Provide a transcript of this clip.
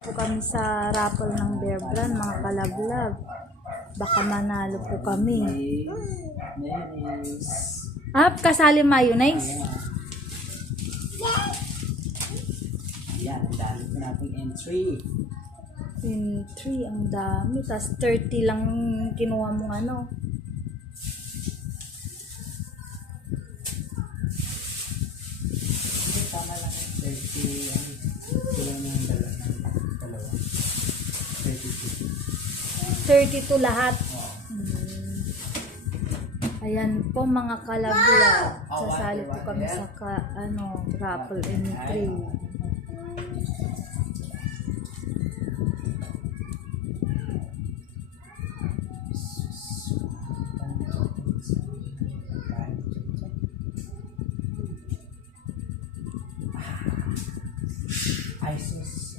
po kami sa raffle ng Bear Brand, mga kalaglag. Baka manalo po kami. Ah, kasali mayonnaise. Ayan, ang dami po nating entry. 3, ang dami. Tapos 30 lang kinuha mong ano. Tama lang yung 30, 32 lahat. Hmm. Ayan po mga kalabula. Sasali po kami sa ka, ano, grapple and tree. Ah. Ay.